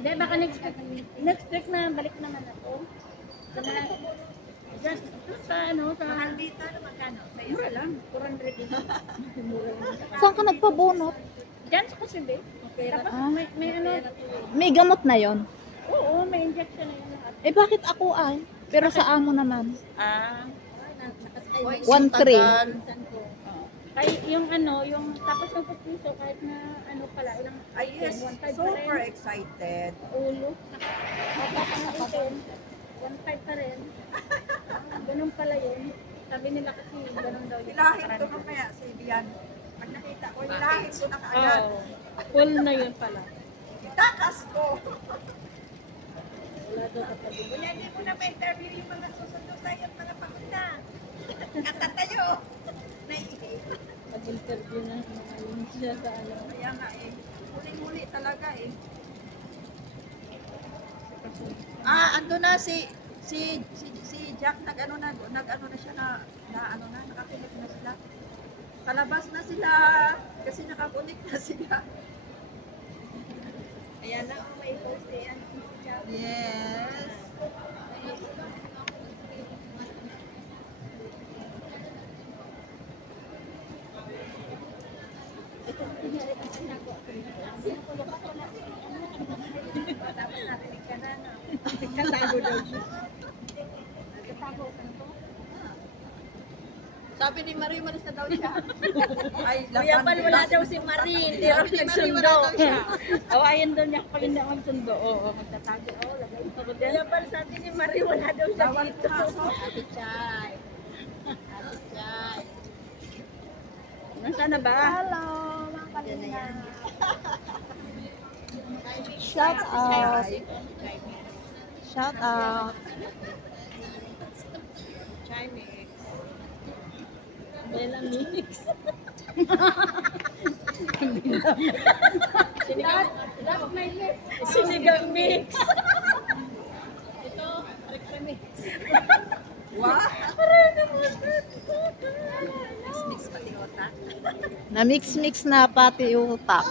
Hindi, baka next week na balik naman ako. Just sa ano, sa Mahal dito, ano magkano? Sa mura lang, 400 din. Mura lang. Saan ka nagpabunot? Diyan sa Kusibe. Tapos may ano, May gamot na yon. oo, may injection na yun. Eh bakit ako ay? Pero sa amo naman. Oy, 1-3. Kaya yung ano, yung tapos ng piso kahit na ano pala, ilang Ay, yes, 1.5 super excited. ulo. Nakaka 1.5 pa rin. Ganun pala yun. Sabi nila kasi ganun daw yung Hilahin ko nung kaya si Bian. Pag nakita ko, hilahin ko na kaagad. Full na yun pala. Itakas ko. Wala daw katabi. Kuya, hindi mo na ma-interview yung mga susunod sa'yo at mga pagod na. Natatayo. Naiihip. Pag-interview na yun siya sa ano. Kaya nga eh. Huli-huli talaga eh. Ando na si Jack nag-ano na siya nakakunik na sila. Palabas na sila kasi nakakunik na sila. Ayan na, may post yan si Jack. Yes. Tapos narinig ka na, no? Nagkatago daw siya. Nagkatago ka na to? Sabi ni Marie, malis na daw siya. Ay, Kuya Pal, wala daw si Marie. Hindi raw Sabi ni Marie, nagsundo. wala daw siya. Awayan daw niya kapag hindi ako magsundo. Oo, magtatago. Oo, lagay ko ko dyan. Kuya Pal, sabi ni Marie, wala daw siya Bawal dito. pumasok. Ate Chay. Ate Chay. Nasaan na ba? Hello, mga kalina. Shout out. Shout out. Chai mix. Bella Mix. Dapat may mix. Sinigang mix. Ito, mix. Wow! Mix pati otak. Na mix-mix na pati utak.